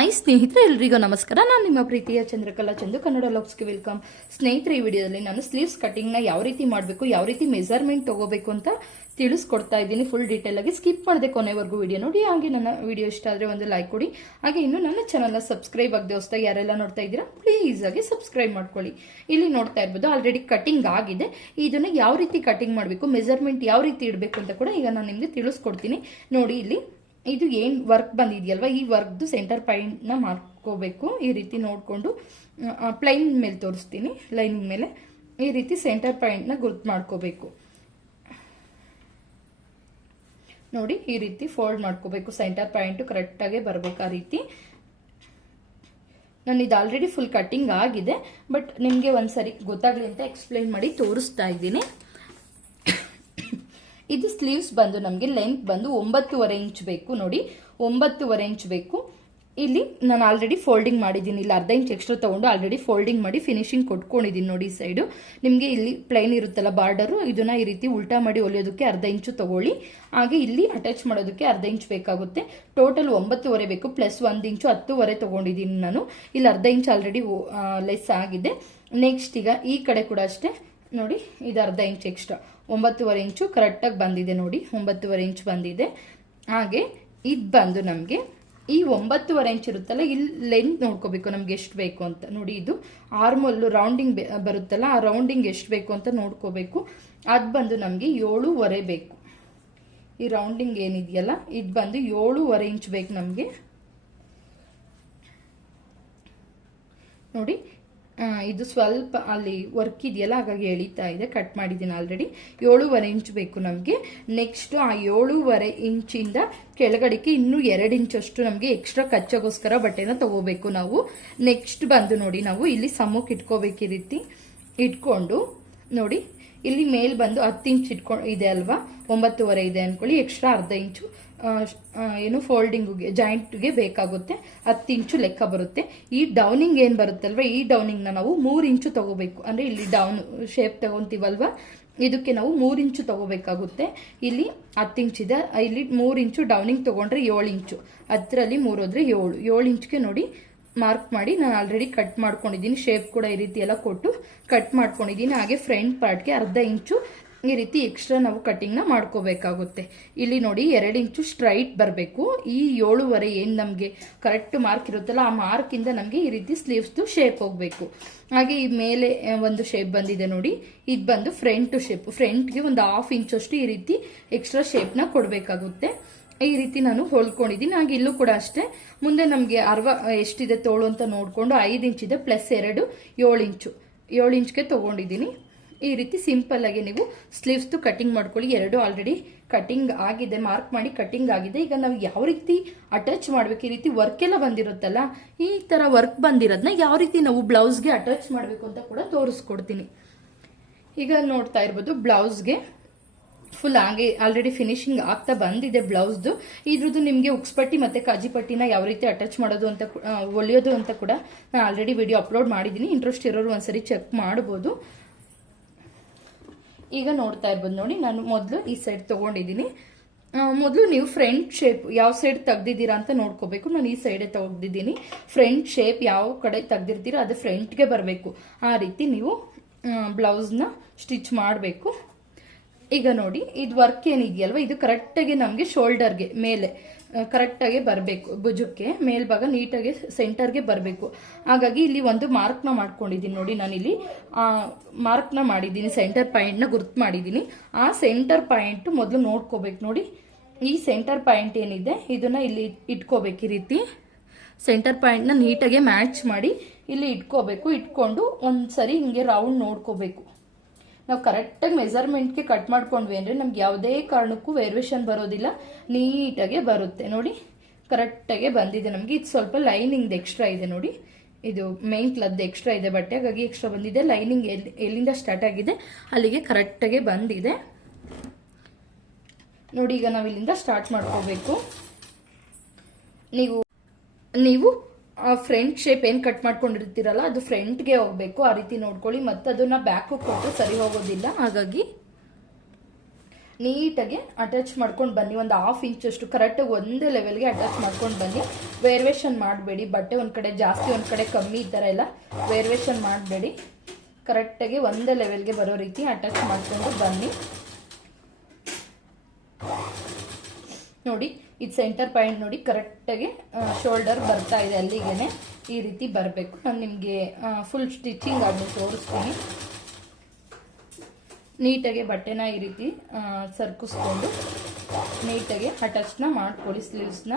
I ಸ್ನೇಹಿತರೆ ಎಲ್ರಿಗೂ ನಮಸ್ಕಾರ. ನಾನು ನಿಮ್ಮ ಪ್ರೀತಿಯ ಚಂದ್ರಕಲಾ ಚಂದು, ಕನ್ನಡ ಲಾಕ್ಸ್ಗೆ ವೆಲ್ಕಮ್. ಸ್ನೇಹಿತರೆ, ಈ ವಿಡಿಯೋದಲ್ಲಿ ನಾನು ಸ್ಲೀವ್ಸ್ ಕಟಿಂಗ್ನ ಯಾವ ರೀತಿ ಮಾಡಬೇಕು, ಯಾವ ರೀತಿ ಮೆಜರ್ಮೆಂಟ್ ತಗೋಬೇಕು ಅಂತ ತಿಳಿಸ್ಕೊಡ್ತಾ ಇದ್ದೀನಿ. ಫುಲ್ ಡೀಟೇಲ್ ಆಗಿ ಸ್ಕಿಪ್ ಮಾಡಿದೆ ಕೊನೆವರೆಗೂ ವಿಡಿಯೋ ನೋಡಿ. ಹಾಗೆ ನನ್ನ ವಿಡಿಯೋ ಇಷ್ಟ ಆದರೆ ಒಂದು ಲೈಕ್ ಕೊಡಿ. ಹಾಗೆ ಇನ್ನು ನನ್ನ ಚಾನಲ್ನ ಸಬ್ಸ್ಕ್ರೈಬ್ ಆಗದೆ ಹೊಸ್ದಾಗಿ ಯಾರೆಲ್ಲ ನೋಡ್ತಾ ಇದ್ದೀರಾ ಪ್ಲೀಸ್ ಆಗಿ ಸಬ್ಸ್ಕ್ರೈಬ್ ಮಾಡ್ಕೊಳ್ಳಿ. ಇಲ್ಲಿ ನೋಡ್ತಾ ಇರ್ಬೋದು ಆಲ್ರೆಡಿ ಕಟಿಂಗ್ ಆಗಿದೆ. ಇದನ್ನು ಯಾವ ರೀತಿ ಕಟಿಂಗ್ ಮಾಡಬೇಕು ಮೆಜರ್ಮೆಂಟ್ ಯಾವ ರೀತಿ ಇಡಬೇಕು ಅಂತ ಕೂಡ ಈಗ ನಾನು ನಿಮಗೆ ತಿಳಿಸ್ಕೊಡ್ತೀನಿ. ನೋಡಿ, ಇಲ್ಲಿ ಇದು ಏನು ವರ್ಕ್ ಬಂದಿದೆಯಲ್ವ? ಈ ವರ್ಕ್ದು ಸೆಂಟರ್ ಪಾಯಿಂಟ್ನ ಮಾಡ್ಕೋಬೇಕು. ಈ ರೀತಿ ನೋಡಿಕೊಂಡು ಪ್ಲೈನ್ ಮೇಲೆ ತೋರಿಸ್ತೀನಿ. ಲೈನಿಂಗ್ ಮೇಲೆ. ಈ ರೀತಿ ಸೆಂಟರ್ ಪಾಯಿಂಟ್ನ ಗುರ್ತು ಮಾಡ್ಕೋಬೇಕು. ನೋಡಿ, ಈ ರೀತಿ ಫೋಲ್ಡ್ ಮಾಡ್ಕೋಬೇಕು. ಸೆಂಟರ್ ಪಾಯಿಂಟು ಕರೆಕ್ಟಾಗೆ ಬರ್ಬೇಕು ಆ ರೀತಿ. ನಾನು ಇದು ಆಲ್ರೆಡಿ ಫುಲ್ ಕಟ್ಟಿಂಗ್ ಆಗಿದೆ ಬಟ್ ನಿಮಗೆ ಒಂದ್ಸರಿ ಗೊತ್ತಾಗ್ಲಿ ಅಂತ ಎಕ್ಸ್ಪ್ಲೈನ್ ಮಾಡಿ ತೋರಿಸ್ತಾ ಇದ್ದೀನಿ. ಇದು ಸ್ಲೀವ್ಸ್ ಬಂದು ನಮಗೆ ಲೆಂತ್ ಬಂದು ಒಂಬತ್ತುವರೆ ಇಂಚ್ ಬೇಕು ನೋಡಿ. ಒಂಬತ್ತುವರೆ ಇಂಚ್ ಬೇಕು. ಇಲ್ಲಿ ನಾನು ಆಲ್ರೆಡಿ ಫೋಲ್ಡಿಂಗ್ ಮಾಡಿದ್ದೀನಿ. ಇಲ್ಲಿ ಅರ್ಧ ಇಂಚ್ ಎಕ್ಸ್ಟ್ರಾ ತಗೊಂಡು ಆಲ್ರೆಡಿ ಫೋಲ್ಡಿಂಗ್ ಮಾಡಿ ಫಿನಿಶಿಂಗ್ ಕೊಟ್ಕೊಂಡಿದ್ದೀನಿ ನೋಡಿ ಈ ಸೈಡು ನಿಮಗೆ ಇಲ್ಲಿ ಪ್ಲೈನ್ ಇರುತ್ತಲ್ಲ ಬಾರ್ಡರು ಇದನ್ನ ಈ ರೀತಿ ಉಲ್ಟಾ ಮಾಡಿ ಹೊಲಿಯೋದಕ್ಕೆ ಅರ್ಧ ಇಂಚು ತಗೊಳ್ಳಿ. ಹಾಗೆ ಇಲ್ಲಿ ಅಟ್ಯಾಚ್ ಮಾಡೋದಕ್ಕೆ ಅರ್ಧ ಇಂಚ್ ಬೇಕಾಗುತ್ತೆ. ಟೋಟಲ್ ಒಂಬತ್ತುವರೆ ಬೇಕು ಪ್ಲಸ್ ಒಂದು ಇಂಚು ಹತ್ತುವರೆ ತಗೊಂಡಿದ್ದೀನಿ ನಾನು. ಇಲ್ಲಿ ಅರ್ಧ ಇಂಚ್ ಆಲ್ರೆಡಿ ಲೆಸ್ ಆಗಿದೆ. ನೆಕ್ಸ್ಟ್ ಈಗ ಈ ಕಡೆ ಕೂಡ ಅಷ್ಟೇ. ನೋಡಿ, ಇದು ಅರ್ಧ ಇಂಚ್ ಎಕ್ಸ್ಟ್ರಾ ಒಂಬತ್ತುವರೆ ಇಂಚು ಕರೆಕ್ಟಾಗಿ ಬಂದಿದೆ ನೋಡಿ, ಒಂಬತ್ತುವರೆ ಇಂಚು ಬಂದಿದೆ. ಹಾಗೆ ಇದು ಬಂದು ನಮಗೆ ಈ ಒಂಬತ್ತುವರೆ ಇಂಚ್ ಇರುತ್ತಲ್ಲ ಇಲ್ಲಿ ಲೆಂತ್ ನೋಡ್ಕೋಬೇಕು ನಮ್ಗೆ ಎಷ್ಟು ಬೇಕು ಅಂತ. ನೋಡಿ ಇದು ಆರ್ಮಲ್ಲು ರೌಂಡಿಂಗ್ ಬರುತ್ತಲ್ಲ, ಆ ರೌಂಡಿಂಗ್ ಎಷ್ಟು ಬೇಕು ಅಂತ ನೋಡ್ಕೋಬೇಕು. ಅದು ಬಂದು ನಮಗೆ ಏಳೂವರೆ ಬೇಕು. ಈ ರೌಂಡಿಂಗ್ ಏನಿದೆಯಲ್ಲ, ಇದು ಬಂದು ಏಳೂವರೆ ಇಂಚ್ ಬೇಕು ನಮಗೆ. ನೋಡಿ ಇದು ಸ್ವಲ್ಪ ಅಲ್ಲಿ ವರ್ಕ್ ಇದೆಯಲ್ಲ, ಹಾಗಾಗಿ ಎಳಿತಾ ಇದೆ ಕಟ್ ಮಾಡಿದ್ದೀನಿ ಆಲ್ರೆಡಿ ಏಳೂವರೆ ಇಂಚ್ ಬೇಕು ನಮಗೆ. ನೆಕ್ಸ್ಟು ಆ ಏಳೂವರೆ ಇಂಚಿಂದ ಕೆಳಗಡೆಗೆ ಇನ್ನೂ ಎರಡು ಇಂಚಷ್ಟು ನಮಗೆ ಎಕ್ಸ್ಟ್ರಾ ಕಚ್ಚಗೋಸ್ಕರ ಬಟ್ಟೆನ ತಗೋಬೇಕು ನಾವು. ನೆಕ್ಸ್ಟ್ ಬಂದು ನೋಡಿ ನಾವು ಇಲ್ಲಿ ಸಮಕ್ಕೆ ಇಟ್ಕೋಬೇಕು ಈ ರೀತಿ. ಇಟ್ಕೊಂಡು ನೋಡಿ. ಇಲ್ಲಿ ಮೇಲ್ ಬಂದು ಹತ್ತು ಇಂಚ್ ಇಟ್ಕೊ, ಇದೆ ಅಲ್ವಾ? ಒಂಬತ್ತುವರೆ ಇದೆ ಅಂದ್ಕೊಳ್ಳಿ ಎಕ್ಸ್ಟ್ರಾ ಅರ್ಧ ಇಂಚು ಏನು ಫೋಲ್ಡಿಂಗ್ಗೆ, ಜಾಯಿಂಟ್ಗೆ ಬೇಕಾಗುತ್ತೆ. ಹತ್ತು ಇಂಚು ಲೆಕ್ಕ ಬರುತ್ತೆ. ಈ ಡೌನಿಂಗ್ ಏನು ಬರುತ್ತಲ್ವ? ಈ ಡೌನಿಂಗ್ನ ನಾವು ಮೂರು ಇಂಚು ತಗೋಬೇಕು. ಅಂದರೆ ಇಲ್ಲಿ ಡೌನ್ ಶೇಪ್ ತಗೊತೀವಲ್ವ? ಇದಕ್ಕೆ ನಾವು ಮೂರು ಇಂಚು ತಗೋಬೇಕಾಗುತ್ತೆ. ಇಲ್ಲಿ ಹತ್ತು ಇಂಚ್ ಇದೆ. ಇಲ್ಲಿ ಮೂರು ಇಂಚು ಡೌನಿಂಗ್ ತಗೊಂಡ್ರೆ ಏಳು ಇಂಚು. ಹತ್ತರಲ್ಲಿ ಮೂರು ಹೋದ್ರೆ ಏಳು. ಏಳು ಇಂಚ್ಗೆ ನೋಡಿ ಮಾರ್ಕ್ ಮಾಡಿ ನಾನು ಆಲ್ರೆಡಿ ಕಟ್ ಮಾಡ್ಕೊಂಡಿದ್ದೀನಿ. ಶೇಪ್ ಕೂಡ ಈ ರೀತಿ ಎಲ್ಲ ಕೊಟ್ಟು ಕಟ್ ಮಾಡ್ಕೊಂಡಿದ್ದೀನಿ. ಹಾಗೆ ಫ್ರಂಟ್ ಪಾರ್ಟ್ಗೆ ಅರ್ಧ ಇಂಚು ಈ ರೀತಿ ಎಕ್ಸ್ಟ್ರಾ ನಾವು ಕಟಿಂಗ್ನ ಮಾಡ್ಕೋಬೇಕಾಗುತ್ತೆ. ಇಲ್ಲಿ ನೋಡಿ ಎರಡು ಇಂಚು ಸ್ಟ್ರೈಟ್ ಬರಬೇಕು. ಈ ಏಳುವರೆ ಏನು ನಮಗೆ ಕರೆಕ್ಟ್ ಮಾರ್ಕ್ ಇರುತ್ತಲ್ಲ, ಆ ಮಾರ್ಕಿಂದ ನಮಗೆ ಈ ರೀತಿ ಸ್ಲೀವ್ಸ್ದು ಶೇಪ್ ಹೋಗಬೇಕು. ಹಾಗೆ ಈ ಮೇಲೆ ಒಂದು ಶೇಪ್ ಬಂದಿದೆ ನೋಡಿ. ಇದು ಬಂದು ಫ್ರಂಟ್ ಶೇಪ್ ಫ್ರಂಟ್ಗೆ ಒಂದು ಹಾಫ್ ಇಂಚಷ್ಟು ಈ ರೀತಿ ಎಕ್ಸ್ಟ್ರಾ ಶೇಪ್ನ ಕೊಡಬೇಕಾಗುತ್ತೆ. ಈ ರೀತಿ ನಾನು ಹೊಲ್ಕೊಂಡಿದ್ದೀನಿ. ಹಾಗೆ ಇಲ್ಲೂ ಕೂಡ ಅಷ್ಟೇ. ಮುಂದೆ ನಮಗೆ ಅರ್ವ, ಎಷ್ಟಿದೆ ತೋಳು ಅಂತ ನೋಡಿಕೊಂಡು ಐದು ಇಂಚಿದೆ ಪ್ಲಸ್ ಎರಡು ಏಳು ಇಂಚು. ಏಳು ಇಂಚ್ಗೆ ತೊಗೊಂಡಿದ್ದೀನಿ. ಈ ರೀತಿ ಸಿಂಪಲ್ ಆಗಿ ನೀವು ಸ್ಲೀವ್ಸ್ದು ಕಟಿಂಗ್ ಮಾಡ್ಕೊಳ್ಳಿ. ಎರಡು ಆಲ್ರೆಡಿ ಕಟಿಂಗ್ ಆಗಿದೆ, ಮಾರ್ಕ್ ಮಾಡಿ ಕಟಿಂಗ್ ಆಗಿದೆ. ಈಗ ನಾವು ಯಾವ ರೀತಿ ಅಟ್ಯಾಚ್ ಮಾಡ್ಬೇಕು? ಈ ರೀತಿ ವರ್ಕ್ ಎಲ್ಲ ಬಂದಿರುತ್ತಲ್ಲ, ಈ ತರ ವರ್ಕ್ ಬಂದಿರೋದನ್ನ ಯಾವ ರೀತಿ ನಾವು ಬ್ಲೌಸ್ಗೆ ಅಟ್ಯಾಚ್ ಮಾಡಬೇಕು ಅಂತ ಕೂಡ ತೋರಿಸ್ಕೊಡ್ತೀನಿ. ಈಗ ನೋಡ್ತಾ ಇರ್ಬೋದು ಬ್ಲೌಸ್ಗೆ ಫುಲ್ ಹಾಗೆ ಆಲ್ರೆಡಿ ಫಿನಿಶಿಂಗ್ ಆಗ್ತಾ ಬಂದಿದೆ ಬ್ಲೌಸ್ದು. ಇದ್ರದ್ದು ನಿಮಗೆ ಉಕ್ಸ್ಪಟ್ಟಿ ಮತ್ತೆ ಕಾಜಿಪಟ್ಟಿನ ಯಾವ ರೀತಿ ಅಟ್ಯಾಚ್ ಮಾಡೋದು ಅಂತ ಒಲಿಯೋದು ಅಂತ ಕೂಡ ನಾನು ಆಲ್ರೆಡಿ ವಿಡಿಯೋ ಅಪ್ಲೋಡ್ ಮಾಡಿದ್ದೀನಿ ಇಂಟ್ರೆಸ್ಟ್ ಇರೋರು ಒಂದ್ಸರಿ ಚೆಕ್ ಮಾಡ್ಬೋದು. ಈಗ ನೋಡ್ತಾ ಇರ್ಬೋದು ನೋಡಿ, ನಾನು ಮೊದಲು ಈ ಸೈಡ್ ತೊಗೊಂಡಿದ್ದೀನಿ ಮೊದಲು ನೀವು ಫ್ರಂಟ್ ಶೇಪ್ ಯಾವ ಸೈಡ್ ತೆಗ್ದಿದ್ದೀರಾ ಅಂತ ನೋಡ್ಕೋಬೇಕು. ನಾನು ಈ ಸೈಡೇ ತೆಗ್ದಿದ್ದೀನಿ. ಫ್ರಂಟ್ ಶೇಪ್ ಯಾವ ಕಡೆ ತೆಗ್ದಿರ್ತೀರೋ ಅದು ಫ್ರಂಟ್ಗೆ ಬರಬೇಕು. ಆ ರೀತಿ ನೀವು ಬ್ಲೌಸ್ನ ಸ್ಟಿಚ್ ಮಾಡಬೇಕು. ಈಗ ನೋಡಿ, ಇದು ವರ್ಕ್ ಏನಿದೆಯಲ್ವ? ಇದು ಕರೆಕ್ಟಾಗಿ ನಮಗೆ ಶೋಲ್ಡರ್ಗೆ ಮೇಲೆ ಕರೆಕ್ಟಾಗಿ ಬರಬೇಕು, ಭುಜಕ್ಕೆ ಮೇಲ್ಭಾಗ ನೀಟಾಗಿ ಸೆಂಟರ್ಗೆ ಬರಬೇಕು. ಹಾಗಾಗಿ ಇಲ್ಲಿ ಒಂದು ಮಾರ್ಕ್ನ ಮಾಡ್ಕೊಂಡಿದ್ದೀನಿ ನೋಡಿ ನಾನಿಲ್ಲಿ. ಮಾರ್ಕ್ನ ಮಾಡಿದ್ದೀನಿ ಸೆಂಟರ್ ಪಾಯಿಂಟ್ನ ಗುರ್ತು ಮಾಡಿದ್ದೀನಿ. ಆ ಸೆಂಟರ್ ಪಾಯಿಂಟ್ ಮೊದಲು ನೋಡ್ಕೋಬೇಕು ನೋಡಿ. ಈ ಸೆಂಟರ್ ಪಾಯಿಂಟ್ ಏನಿದೆ, ಇದನ್ನ ಇಲ್ಲಿ ಇಟ್ಕೋಬೇಕು ಈ ರೀತಿ. ಸೆಂಟರ್ ಪಾಯಿಂಟ್ನ ನೀಟಾಗಿ ಮ್ಯಾಚ್ ಮಾಡಿ ಇಲ್ಲಿ ಇಟ್ಕೋಬೇಕು, ಇಟ್ಕೊಂಡು ಒಂದು ಸರಿ ಹಿಂಗೆ ರೌಂಡ್ ನೋಡ್ಕೋಬೇಕು. ನಾವು ಕರೆಕ್ಟಾಗಿ ಮೆಸರ್ಮೆಂಟ್ಗೆ ಕಟ್ ಮಾಡ್ಕೊಂಡ್ವಿ ಅಂದರೆ ನಮ್ಗೆ ಯಾವುದೇ ಕಾರಣಕ್ಕೂ ವೇರಿಯೇಷನ್ ಬರೋದಿಲ್ಲ. ನೀಟಾಗೆ ಬರುತ್ತೆ. ನೋಡಿ ಕರೆಕ್ಟಾಗೆ ಬಂದಿದೆ ನಮಗೆ. ಇದು ಸ್ವಲ್ಪ ಲೈನಿಂಗ್ ಎಕ್ಸ್ಟ್ರಾ ಇದೆ ನೋಡಿ. ಇದು ಮೇನ್ ಕ್ಲದ್ ಎಕ್ಸ್ಟ್ರಾ ಇದೆ ಬಟ್ಟೆ. ಹಾಗಾಗಿ ಎಕ್ಸ್ಟ್ರಾ ಬಂದಿದೆ. ಲೈನಿಂಗ್ ಎಲ್ಲಿ ಎಲ್ಲಿಂದ ಸ್ಟಾರ್ಟ್ ಆಗಿದೆ, ಅಲ್ಲಿಗೆ ಕರೆಕ್ಟಾಗೆ ಬಂದಿದೆ. ನೋಡಿ, ಈಗ ನಾವು ಇಲ್ಲಿಂದ ಸ್ಟಾರ್ಟ್ ಮಾಡ್ಕೋಬೇಕು. ನೀವು ನೀವು ಫ್ರಂಟ್ ಶೇಪ್ ಏನು ಕಟ್ ಮಾಡ್ಕೊಂಡಿರ್ತೀರಲ್ಲ, ಅದು ಫ್ರಂಟ್ಗೆ ಹೋಗಬೇಕು, ಆ ರೀತಿ ನೋಡ್ಕೊಳ್ಳಿ. ಮತ್ತೆ ಅದನ್ನ ಬ್ಯಾಕು ಕೊಟ್ಟು ಸರಿ ಹೋಗೋದಿಲ್ಲ. ಹಾಗಾಗಿ ನೀಟಾಗಿ ಅಟ್ಯಾಚ್ ಮಾಡ್ಕೊಂಡು ಬನ್ನಿ. ಒಂದು ಹಾಫ್ ಇಂಚಷ್ಟು ಕರೆಕ್ಟಾಗಿ ಒಂದೇ ಲೆವೆಲ್ಗೆ ಅಟ್ಯಾಚ್ ಮಾಡ್ಕೊಂಡು ಬನ್ನಿ. ವೇರ್ವೇಷನ್ ಮಾಡಬೇಡಿ. ಬಟ್ಟೆ ಒಂದು ಕಡೆ ಜಾಸ್ತಿ, ಒಂದು ಕಡೆ ಕಮ್ಮಿ ಈ ಥರ ಎಲ್ಲ ವೇರ್ವೇಷನ್ ಮಾಡಬೇಡಿ. ಕರೆಕ್ಟಾಗಿ ಒಂದೇ ಲೆವೆಲ್ಗೆ ಬರೋ ರೀತಿ ಅಟ್ಯಾಚ್ ಮಾಡ್ಕೊಂಡು ಬನ್ನಿ. ನೋಡಿ, ಇದು ಸೆಂಟರ್ ಪಾಯಿಂಟ್ ನೋಡಿ ಕರೆಕ್ಟಾಗಿ ಶೋಲ್ಡರ್ ಬರ್ತಾ ಇದೆ ಅಲ್ಲಿಗೆ ಈ ರೀತಿ ಬರಬೇಕು. ನಾನು ನಿಮಗೆ ಫುಲ್ ಸ್ಟಿಚಿಂಗ್ ಆಗಿ ತೋರಿಸ್ತೀನಿ. ನೀಟಾಗಿ ಬಟ್ಟೆನ ಈ ರೀತಿ ಸರ್ಕಿಸ್ಕೊಂಡು ನೀಟಾಗಿ ಅಟ್ಯಾಚ್ನ ಮಾಡ್ಕೊಳ್ಳಿ ಸ್ಲೀವ್ಸ್ನ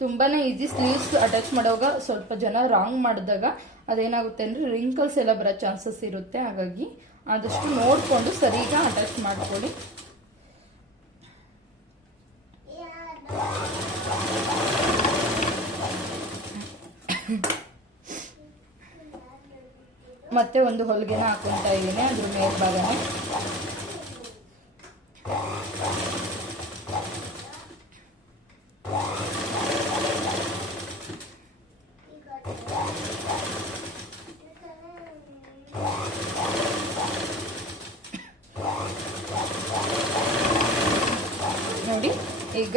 ತುಂಬಾ ಈಸಿ ಸ್ಲೀವ್ಸ್ ಅಟ್ಯಾಚ್ ಮಾಡುವಾಗ ಸ್ವಲ್ಪ ಜನ ರಾಂಗ್ ಮಾಡಿದಾಗ ಅದೇನಾಗುತ್ತೆ ಅಂದರೆ ರಿಂಕಲ್ಸ್ ಎಲ್ಲ ಬರೋ ಚಾನ್ಸಸ್ ಇರುತ್ತೆ. ಹಾಗಾಗಿ ಆದಷ್ಟು ನೋಡಿಕೊಂಡು ಸರಿಗ ಅಟ್ಯಾಚ್ ಮಾಡ್ಕೊಳ್ಳಿ. ಮತ್ತೆ ಒಂದು ಹೊಲಿಗೆನ ಹಾಕೊತಾ ಇದ್ದೀನಿ ಅದ್ರ ಮೇಲ್ಭಾಗನ. ನೋಡಿ ಈಗ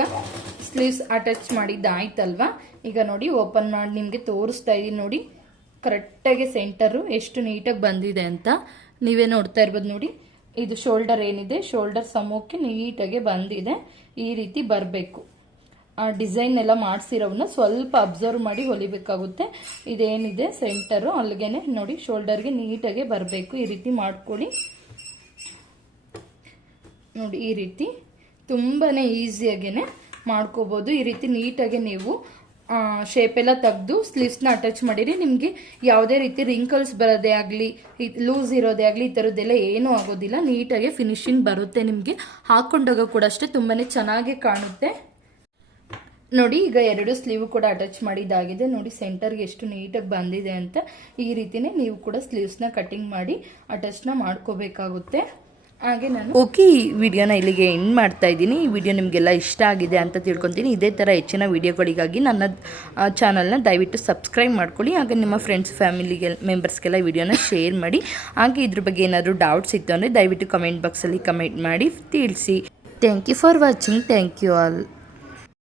ಸ್ಲೀವ್ಸ್ ಅಟ್ಯಾಚ್ ಮಾಡಿದ್ದಾಯ್ತಲ್ವಾ? ಈಗ ನೋಡಿ ಓಪನ್ ಮಾಡಿ ನಿಮಗೆ ತೋರಿಸ್ತಾ ಇದ್ದೀನಿ ನೋಡಿ. ಕರೆಕ್ಟಾಗಿ ಸೆಂಟರು ಎಷ್ಟು ನೀಟಾಗಿ ಬಂದಿದೆ ಅಂತ ನೀವೇ ನೋಡ್ತಾ ಇರ್ಬೋದು ನೋಡಿ. ಇದು ಶೋಲ್ಡರ್ ಏನಿದೆ? ಶೋಲ್ಡರ್ ಸಮೋಕ್ಕೆ ನೀಟಾಗಿ ಬಂದಿದೆ. ಈ ರೀತಿ ಬರಬೇಕು. ಆ ಡಿಸೈನ್ ಎಲ್ಲ ಮಾಡಿಸಿರೋವನ್ನ ಸ್ವಲ್ಪ ಅಬ್ಸರ್ವ್ ಮಾಡಿ ಹೊಲಿಬೇಕಾಗುತ್ತೆ. ಇದೇನಿದೆ? ಸೆಂಟರು ಅಲ್ಲಿಗೆ ನೋಡಿ ಶೋಲ್ಡರ್ಗೆ ನೀಟಾಗೆ ಬರಬೇಕು. ಈ ರೀತಿ ಮಾಡ್ಕೊಳ್ಳಿ. ನೋಡಿ, ಈ ರೀತಿ ತುಂಬಾ ಈಸಿಯಾಗೇ ಮಾಡ್ಕೋಬೋದು. ಈ ರೀತಿ ನೀಟಾಗಿ ನೀವು ಶೇಪ್ ಎಲ್ಲ ತೆಗೆದು ಸ್ಲೀವ್ಸ್ನ ಅಟ್ಯಾಚ್ ಮಾಡಿರಿ. ನಿಮಗೆ ಯಾವುದೇ ರೀತಿ ರಿಂಕಲ್ಸ್ ಬರೋದೇ ಆಗಲಿ ಲೂಸ್ ಇರೋದೇ ಆಗಲಿ, ಈ ಥರದ್ದೆಲ್ಲ ಏನೂ ಆಗೋದಿಲ್ಲ. ನೀಟಾಗಿ ಫಿನಿಶಿಂಗ್ ಬರುತ್ತೆ ನಿಮಗೆ. ಹಾಕ್ಕೊಂಡಾಗ ಕೂಡ ಅಷ್ಟೇ ತುಂಬಾ ಚೆನ್ನಾಗಿ ಕಾಣುತ್ತೆ. ನೋಡಿ, ಈಗ ಎರಡು ಸ್ಲೀವ್ ಕೂಡ ಅಟ್ಯಾಚ್ ಮಾಡಿದ್ದಾಗಿದೆ. ನೋಡಿ ಸೆಂಟರ್ಗೆ ಎಷ್ಟು ನೀಟಾಗಿ ಬಂದಿದೆ ಅಂತ. ಈ ರೀತಿಯೇ ನೀವು ಕೂಡ ಸ್ಲೀವ್ಸ್ನ ಕಟಿಂಗ್ ಮಾಡಿ ಅಟ್ಯಾಚ್ನ ಮಾಡ್ಕೋಬೇಕಾಗುತ್ತೆ. ಹಾಗೆ ನಾನು. ಓಕೆ, ಈ ವಿಡಿಯೋನ ಇಲ್ಲಿಗೆ ಎಂಡ್ ಮಾಡ್ತಾ ಇದ್ದೀನಿ. ಈ ವಿಡಿಯೋ ನಿಮಗೆಲ್ಲ ಇಷ್ಟ ಆಗಿದೆ ಅಂತ ತಿಳ್ಕೊತೀನಿ. ಇದೇ ಥರ ಹೆಚ್ಚಿನ ವಿಡಿಯೋಗಳಿಗಾಗಿ ನನ್ನ ಚಾನಲ್ನ ದಯವಿಟ್ಟು ಸಬ್ಸ್ಕ್ರೈಬ್ ಮಾಡ್ಕೊಳ್ಳಿ. ಹಾಗೆ ನಿಮ್ಮ ಫ್ರೆಂಡ್ಸ್ ಫ್ಯಾಮಿಲಿಗೆ ಮೆಂಬರ್ಸ್ಗೆಲ್ಲ ವಿಡಿಯೋನ ಶೇರ್ ಮಾಡಿ. ಹಾಗೆ ಇದ್ರ ಬಗ್ಗೆ ಏನಾದರೂ ಡೌಟ್ಸ್ ಇತ್ತು ಅಂದರೆ ದಯವಿಟ್ಟು ಕಮೆಂಟ್ ಬಾಕ್ಸಲ್ಲಿ ಕಮೆಂಟ್ ಮಾಡಿ. ತಿಳಿಸಿ. Thank you for watching thank you all